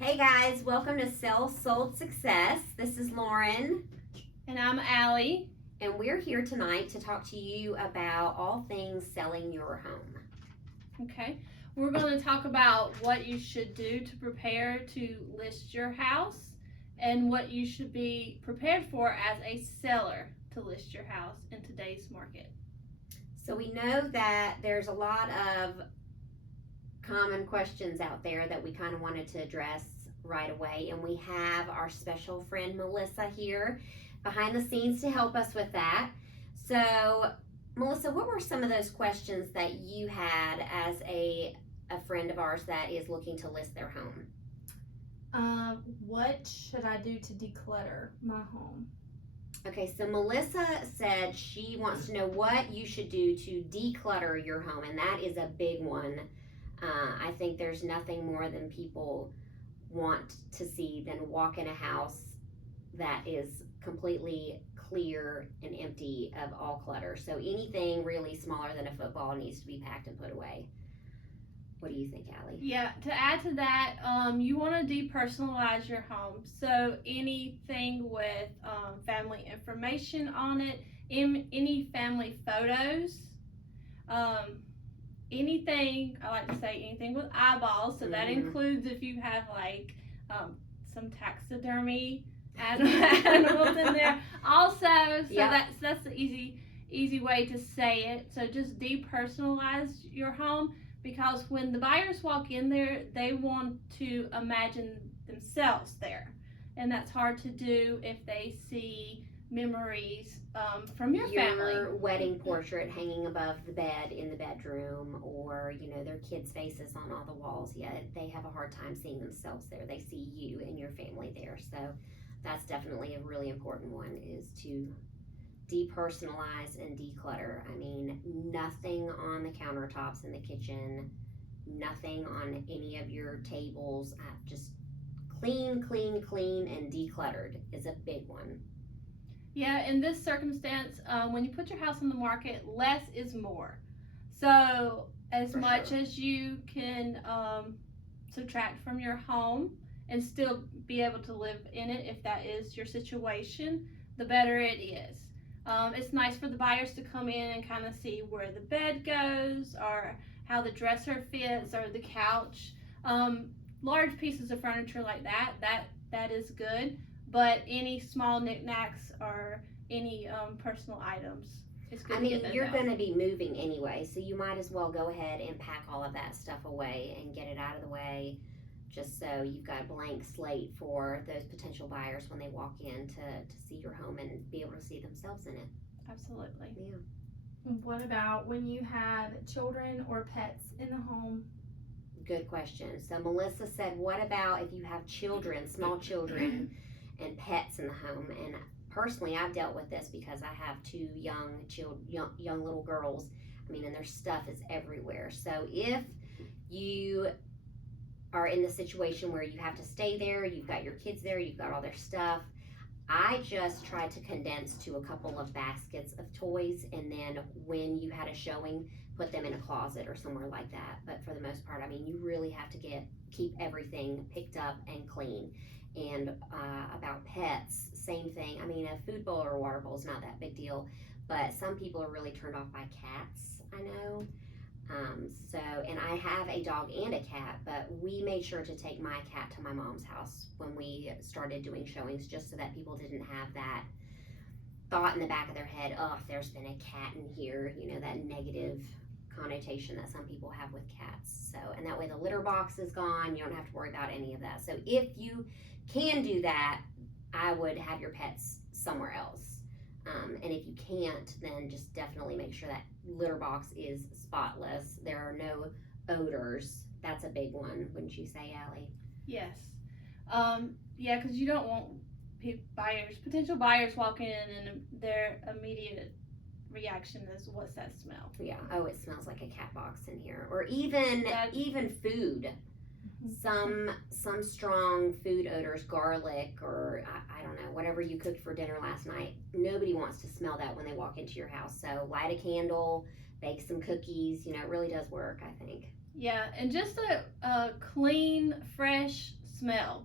Hey guys, welcome to Sell Sold Success. This is Lauren. And I'm Allie. And we're here tonight to talk to you about all things selling your home. Okay. We're going to talk about what you should do to prepare to list your house and what you should be prepared for as a seller to list your house in today's market. So we know that there's a lot of common questions out there that we kind of wanted to address right away, and we have our special friend Melissa here behind the scenes to help us with that. So Melissa, what were some of those questions that you had as a friend of ours that is looking to list their home? What should I do to declutter my home? Okay, so Melissa said she wants to know what you should do to declutter your home, and that is a big one. I think there's nothing more than people want to see than walk in a house that is completely clear and empty of all clutter. So anything really smaller than a football needs to be packed and put away. What do you think, Allie? Yeah, to add to that, you want to depersonalize your home. So anything with family information on it, any family photos, anything, I like to say anything with eyeballs. So that includes if you have like some taxidermy animals in there. Also, so that's the easy way to say it. So just depersonalize your home. Because when the buyers walk in there, they want to imagine themselves there. And that's hard to do if they see memories from your family. Your wedding portrait hanging above the bed in the bedroom, or, their kids' faces on all the walls. Yeah, they have a hard time seeing themselves there. They see you and your family there. So that's definitely a really important one, is to depersonalize and declutter. I mean, nothing on the countertops in the kitchen, nothing on any of your tables. Just clean, and decluttered is a big one. Yeah, in this circumstance, when you put your house on the market, less is more. So as much as you can subtract from your home and still be able to live in it, if that is your situation, the better it is. It's nice for the buyers to come in and kind of see where the bed goes, or how the dresser fits, or the couch. Large pieces of furniture like that is good. But any small knickknacks or any personal items, it's good. You're going to be moving anyway, so you might as well go ahead and pack all of that stuff away and get it out of the way, just so you've got a blank slate for those potential buyers when they walk in to see your home and be able to see themselves in it. Absolutely. Yeah. What about when you have children or pets in the home? Good question. So Melissa said, what about if you have children, small children, and pets in the home? And personally, I've dealt with this because I have two young little girls. And their stuff is everywhere. So if you are in the situation where you have to stay there, you've got your kids there, you've got all their stuff, I just tried to condense to a couple of baskets of toys, and then when you had a showing, put them in a closet or somewhere like that. But for the most part, you really have to keep everything picked up and clean. And about pets, same thing. A food bowl or a water bowl is not that big deal, but some people are really turned off by cats, I know. And I have a dog and a cat, but we made sure to take my cat to my mom's house when we started doing showings, just so that people didn't have that thought in the back of their head, oh, there's been a cat in here, that negative connotation that some people have with cats. So, and that way the litter box is gone. You don't have to worry about any of that. So if you can do that, I would have your pets somewhere else. And if you can't, then just definitely make sure that litter box is spotless. There are no odors. That's a big one, wouldn't you say, Allie? Yes. Yeah, because you don't want potential buyers walking in and their immediate reaction is, what's that smell? Yeah. Oh, it smells like a cat box in here. Or even food. Some strong food odors, garlic, or I don't know, whatever you cooked for dinner last night. Nobody wants to smell that when they walk into your house. So light a candle, bake some cookies. It really does work, I think. Yeah, and just a clean, fresh smell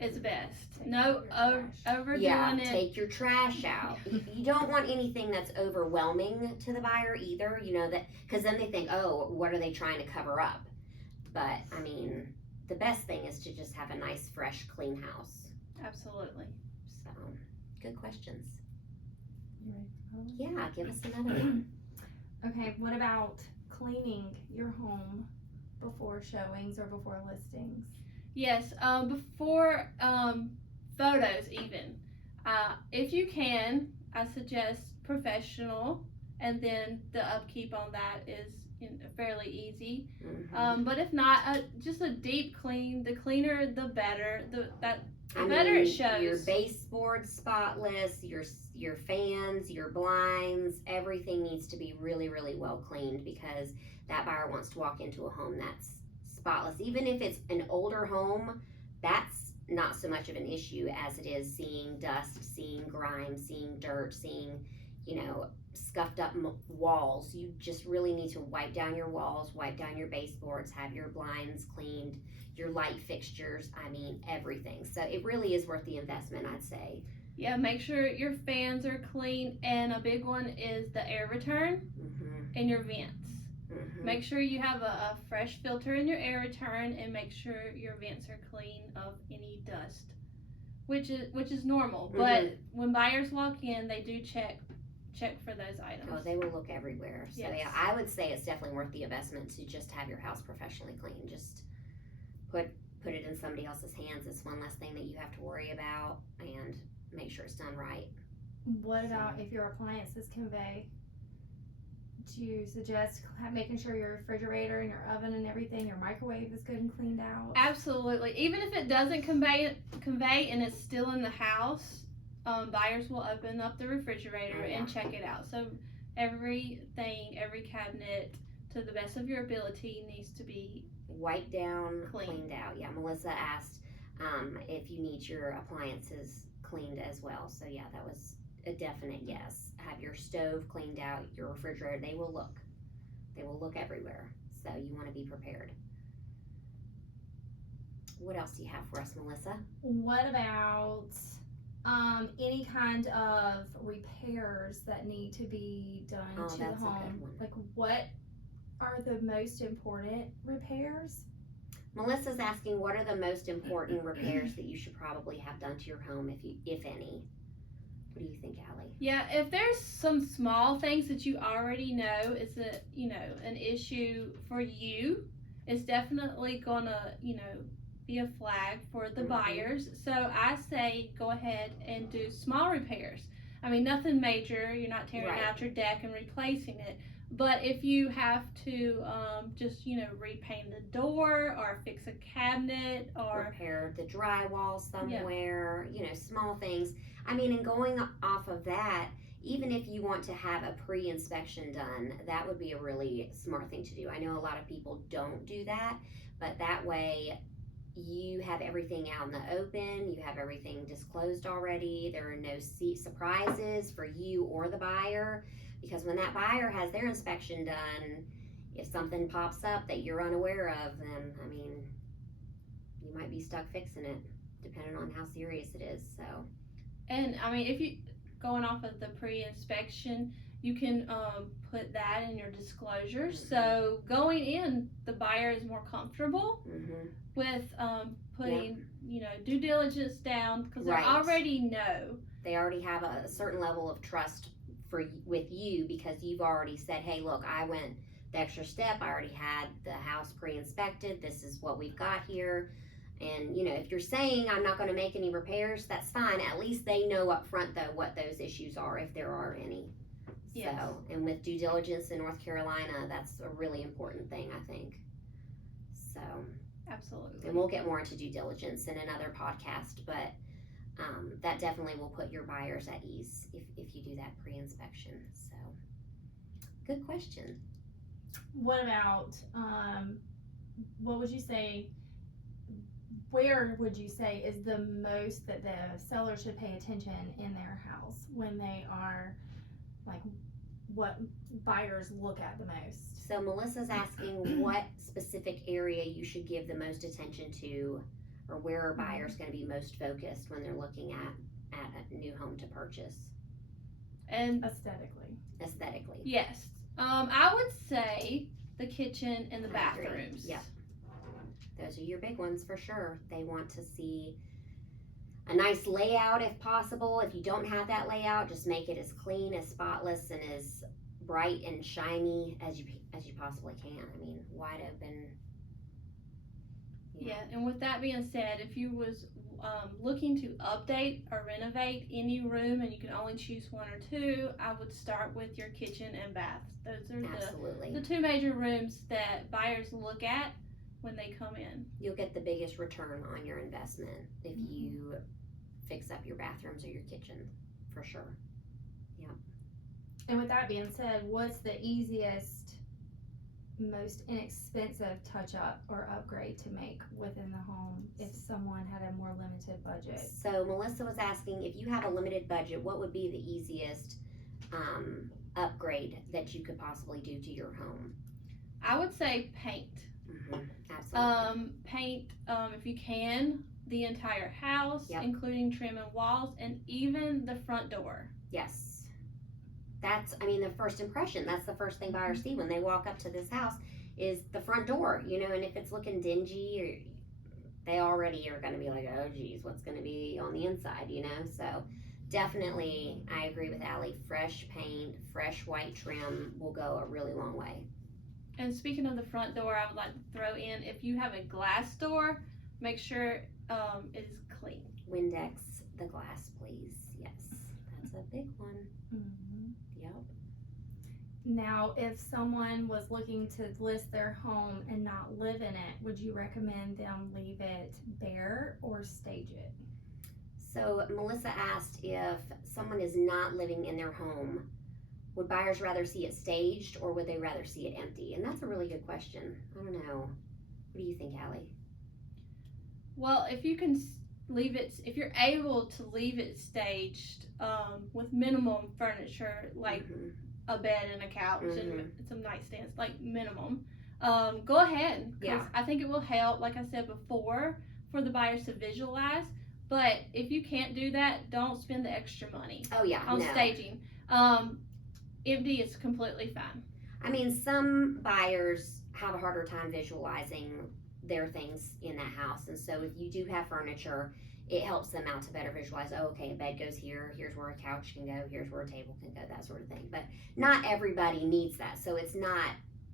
is best. Take No out your trash. overdoing Yeah, it. take your trash out. You don't want anything that's overwhelming to the buyer either, you know, that, because then they think, oh, what are they trying to cover up? But, I mean, the best thing is to just have a nice, fresh, clean house. Absolutely. So, good questions. You ready for another one? Yeah, give us another one. Okay, what about cleaning your home before showings or before listings? Yes, before photos even. If you can, I suggest professional, and then the upkeep on that is fairly easy. Mhm. But if not, just a deep clean. The cleaner, the better. The I better mean, it shows. your baseboard spotless, your fans, your blinds, everything needs to be really, really well cleaned, because that buyer wants to walk into a home that's spotless. Even if it's an older home, that's not so much of an issue as it is seeing dust, seeing grime, seeing dirt, seeing, you know, scuffed up walls. You just really need to wipe down your walls, wipe down your baseboards, have your blinds cleaned, your light fixtures, I mean, everything. So it really is worth the investment, I'd say. Yeah, make sure your fans are clean, and a big one is the air return and your vents. Make sure you have a fresh filter in your air return, and make sure your vents are clean of any dust, which is normal. But when buyers walk in, they do check for those items. Oh, they will look everywhere. So Yes. yeah, I would say it's definitely worth the investment to just have your house professionally cleaned. Just put it in somebody else's hands. It's one less thing that you have to worry about, and make sure it's done right. What about if your appliances convey? Do you suggest making sure your refrigerator and your oven and everything, your microwave is good and cleaned out? Absolutely. Even if it doesn't convey and it's still in the house, buyers will open up the refrigerator and check it out. So everything, every cabinet, to the best of your ability, needs to be wiped down, Clean. cleaned out. Yeah, Melissa asked if you need your appliances cleaned as well. So yeah, that was a definite yes. Have your stove cleaned out, your refrigerator. They will look everywhere. So you want to be prepared. What else do you have for us, Melissa? What about any kind of repairs that need to be done to the that's a good home? one. Like, what are the most important repairs? Melissa's asking, what are the most important repairs that you should probably have done to your home, if any? What do you think, Allie? Yeah, if there's some small things that you already know is an issue for you, it's definitely gonna, be a flag for the buyers. So I say go ahead and do small repairs. I mean, nothing major. You're not tearing out your deck and replacing it. But if you have to just, repaint the door or fix a cabinet or repair the drywall somewhere, small things. I mean, and going off of that, even if you want to have a pre-inspection done, that would be a really smart thing to do. I know a lot of people don't do that, but that way you have everything out in the open, you have everything disclosed already. There are no surprises for you or the buyer, because when that buyer has their inspection done, if something pops up that you're unaware of, then, I mean, you might be stuck fixing it, depending on how serious it is. So, and I mean, if you going off of the pre-inspection, you can put that in your disclosures. So going in, the buyer is more comfortable with putting due diligence down, because they already know. They already have a certain level of trust with you, because you've already said, hey, look, I went the extra step. I already had the house pre-inspected. This is what we've got here. And, if you're saying I'm not going to make any repairs, that's fine. At least they know up front, though, what those issues are, if there are any. Yes. So, and with due diligence in North Carolina, that's a really important thing, I think. So. Absolutely. And we'll get more into due diligence in another podcast, but that definitely will put your buyers at ease if you do that pre-inspection. So, good question. What about, what would you say, where would you say is the most that the seller should pay attention in their house when they are, like, what buyers look at the most? So Melissa's asking what specific area you should give the most attention to or where are buyers going to be most focused when they're looking at a new home to purchase And aesthetically. yes, I would say the kitchen and the I agree. bathrooms. Yep. Those are your big ones for sure. They want to see a nice layout if possible. If you don't have that layout, just make it as clean, as spotless, and as bright and shiny as you possibly can. I mean, wide open. Yeah, and with that being said, if you was looking to update or renovate any room and you can only choose one or two, I would start with your kitchen and bath. Those are Absolutely. the two major rooms that buyers look at when they come in. You'll get the biggest return on your investment if you fix up your bathrooms or your kitchen, for sure. And with that being said, what's the easiest, most inexpensive touch-up or upgrade to make within the home if someone had a more limited budget? So Melissa was asking, if you have a limited budget, what would be the easiest upgrade that you could possibly do to your home? I would say paint. Absolutely. Paint, if you can, the entire house, Yep. including trim and walls, and even the front door. Yes. That's, I mean, the first impression, that's the first thing buyers see when they walk up to this house is the front door, you know, and if it's looking dingy, or they already are going to be like, oh geez, what's going to be on the inside, you know? So definitely, I agree with Allie, fresh paint, fresh white trim will go a really long way. And speaking of the front door, I would like to throw in, if you have a glass door, make sure it is clean. Windex the glass, please. Yes, that's a big one. Yep. Now, if someone was looking to list their home and not live in it, would you recommend them leave it bare or stage it? So Melissa asked if someone is not living in their home, would buyers rather see it staged or would they rather see it empty? And that's a really good question. I don't know. What do you think, Allie? Well, if you can leave it, if you're able to leave it staged with minimum furniture, like a bed and a couch and some nightstands, like minimum, go ahead. Yeah. I think it will help, like I said before, for the buyers to visualize. But if you can't do that, don't spend the extra money Oh yeah, on no. staging. Empty is completely fine. I mean, some buyers have a harder time visualizing their things in that house, and so if you do have furniture, it helps them out to better visualize, oh, okay, a bed goes here, here's where a couch can go, here's where a table can go, that sort of thing. But not everybody needs that, so it's not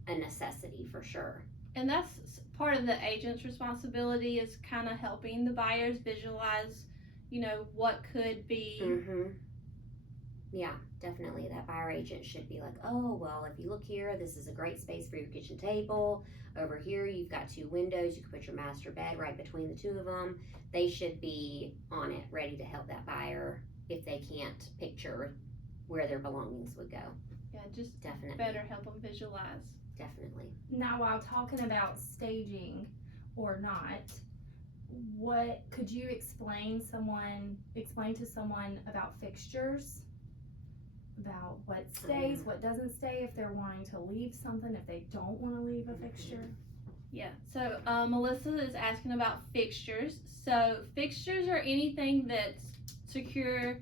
a necessity for sure. And that's part of the agent's responsibility, is kind of helping the buyers visualize, you know, what could be. Yeah, definitely. That buyer agent should be like, oh, well, if you look here, this is a great space for your kitchen table. Over here, you've got 2 windows. You can put your master bed right between the 2 of them. They should be on it, ready to help that buyer if they can't picture where their belongings would go. Yeah, just Definitely. better help them visualize. Definitely. Now, while talking about staging or not, what could you explain to someone about fixtures? About what stays, what doesn't stay, if they're wanting to leave something, if they don't want to leave a fixture? Yeah, so Melissa is asking about fixtures. So fixtures are anything that's secure,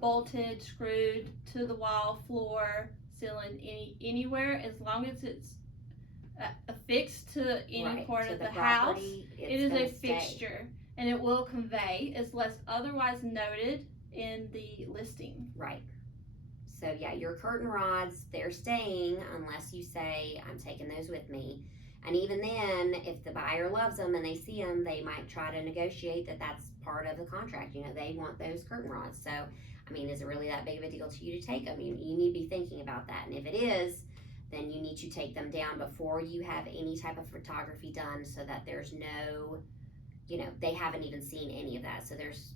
bolted, screwed to the wall, floor, ceiling, anywhere, as long as it's affixed to any part of the house. It is a fixture, and it will convey unless otherwise noted in the listing. Right. So yeah, your curtain rods, they're staying unless you say, I'm taking those with me. And even then, if the buyer loves them and they see them, they might try to negotiate that that's part of the contract. You know, they want those curtain rods. So, I mean, is it really that big of a deal to you to take them? You need to be thinking about that. And if it is, then you need to take them down before you have any type of photography done, so that there's no, you know, they haven't even seen any of that. So there's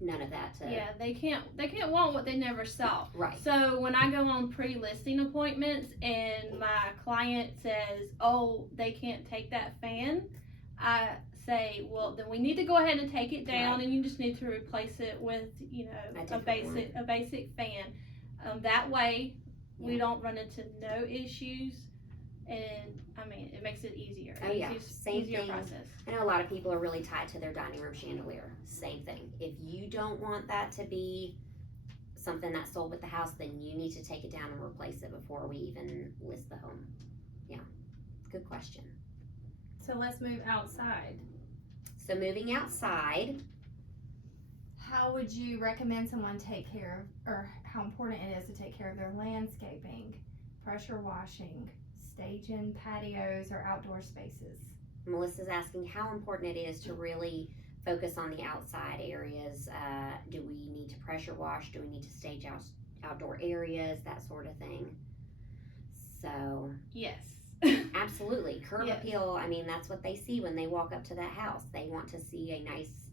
none of that to. Yeah, they can't want what they never saw. Right. So when I go on pre-listing appointments and my client says, oh, they can't take that fan, I say, well, then we need to go ahead and take it down, and you just need to replace it with, you know, a basic fan. That way we don't run into no issues, and I mean, it makes it easier. Oh, yeah. Same easier thing. process. I know a lot of people are really tied to their dining room chandelier. Same thing. If you don't want that to be something that's sold with the house, then you need to take it down and replace it before we even list the home. Yeah, good question. So let's move outside. So moving outside, How would you recommend someone take care of, or how important it is to take care of their landscaping, pressure washing, staging patios or outdoor spaces? Melissa's asking how important it is to really focus on the outside areas. Do we need to pressure wash? Do we need to stage outdoor areas? That sort of thing. So Yes. absolutely, curb Yes. appeal. I mean, that's what they see when they walk up to that house. They want to see a nice,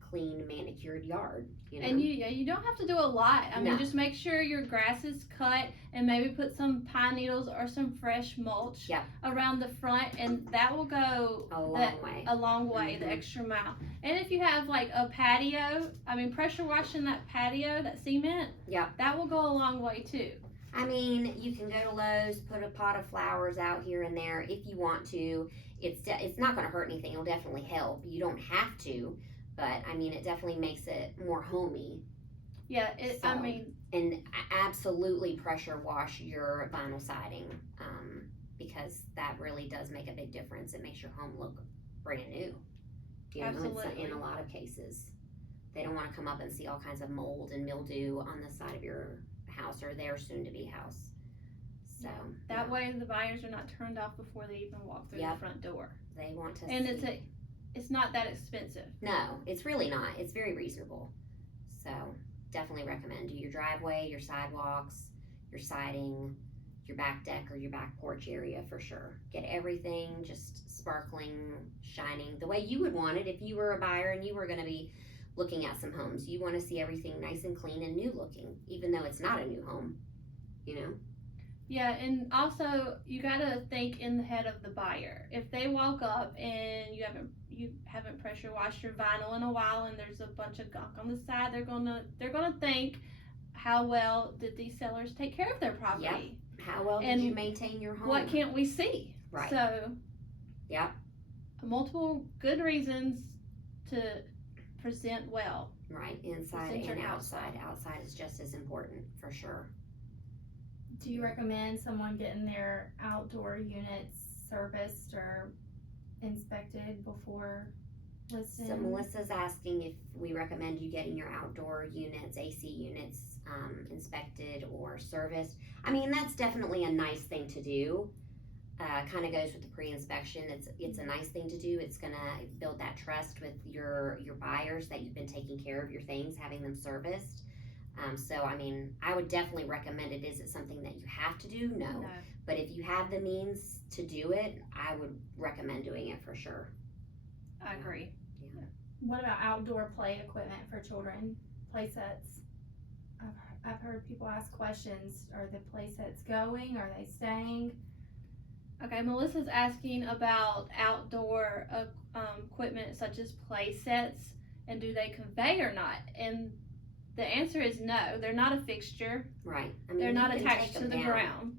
clean, manicured yard. You know? And you don't have to do a lot. I mean, No. just make sure your grass is cut and maybe put some pine needles or some fresh mulch Yep. around the front, and that will go A long way. a long way, the Mhm. extra mile. And if you have like a patio, I mean, pressure washing that patio, that cement, Yep. that will go a long way too. I mean, you can go to Lowe's, put a pot of flowers out here and there if you want to. It's not going to hurt anything. It'll definitely help. You don't have to, but I mean, it definitely makes it more homey. Yeah, I So- mean, And absolutely pressure wash your vinyl siding, because that really does make a big difference. It makes your home look brand new. You know, Absolutely. in a lot of cases, they don't want to come up and see all kinds of mold and mildew on the side of your house or their soon-to-be house. So that way the buyers are not turned off before they even walk through Yep. the front door. they want to. And see. it's not that expensive. No, it's really not. It's very reasonable. So definitely recommend do your driveway, your sidewalks, your siding, your back deck or your back porch area for sure. Get everything just sparkling, shining the way you would want it if you were a buyer and you were going to be looking at some homes. You want to see everything nice and clean and new looking, even though it's not a new home, you know? Yeah, and also you gotta think in the head of the buyer. If they walk up and you haven't pressure washed your vinyl in a while and there's a bunch of gunk on the side, they're gonna think, how well did these sellers take care of their property? How well did And you maintain your home? What can't we see? Right. So Yep. multiple good reasons to present well. Right, inside Present your and house outside. Outside is just as important for sure. Do you recommend someone getting their outdoor units serviced or inspected before listing? So Melissa's asking if we recommend you getting your outdoor units, AC units, inspected or serviced. I mean, that's definitely a nice thing to do. Kind of goes with the pre-inspection. It's a nice thing to do. It's gonna build that trust with your buyers that you've been taking care of your things, having them serviced. So I mean, I would definitely recommend it. Is it something that you have to do? No. But if you have the means to do it, I would recommend doing it for sure. I agree. What about outdoor play equipment for children? Play sets. I've heard people ask questions. Are the play sets going? Are they staying? Okay, Melissa's asking about outdoor equipment such as play sets and do they convey or not? And the answer is no, they're not a fixture. Right. I mean, They're you not can attached take to them the down. ground.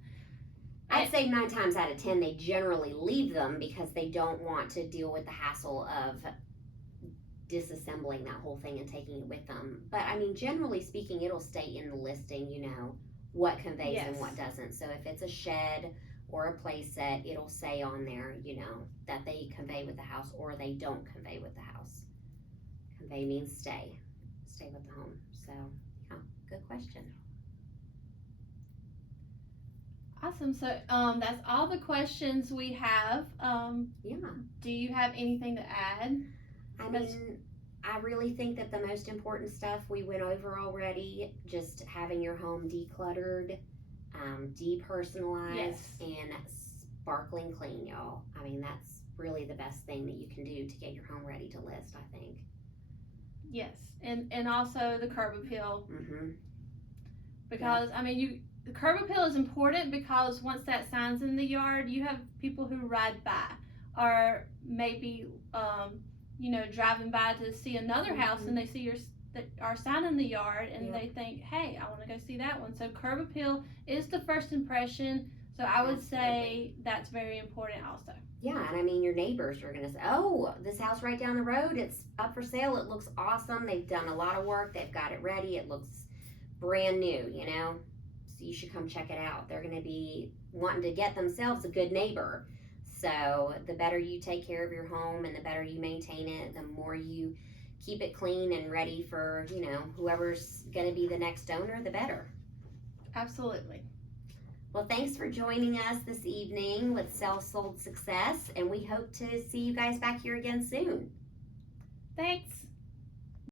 I'd say 9 times out of 10, they generally leave them because they don't want to deal with the hassle of disassembling that whole thing and taking it with them. But I mean, generally speaking, it'll stay in the listing, you know, what conveys and Yes. what doesn't. So if it's a shed or a play set, it'll say on there, you know, that they convey with the house or they don't convey with the house. Convey means stay with the home. So, yeah, good question. Awesome. So that's all the questions we have. Yeah. Do you have anything to add? I That's- mean, I really think that the most important stuff we went over already, just having your home decluttered, depersonalized, Yes. and sparkling clean, y'all. I mean, that's really the best thing that you can do to get your home ready to list, I think. Yes, and also the curb appeal, Mm-hmm. because I mean the curb appeal is important because once that sign's in the yard, you have people who ride by or maybe driving by to see another house and they see our sign in the yard and Yep. they think, hey, I want to go see that one. So curb appeal is the first impression. So I would say that's very important also. Yeah, and I mean, your neighbors are gonna say, "Oh, this house right down the road, it's up for sale. It looks awesome. They've done a lot of work. They've got it ready. It looks brand new, you know. So you should come check it out. They're gonna be wanting to get themselves a good neighbor. So the better you take care of your home and the better you maintain it, the more you keep it clean and ready for, you know, whoever's gonna be the next owner, the better." Absolutely. Well, thanks for joining us this evening with Self Sold Success, and we hope to see you guys back here again soon. Thanks.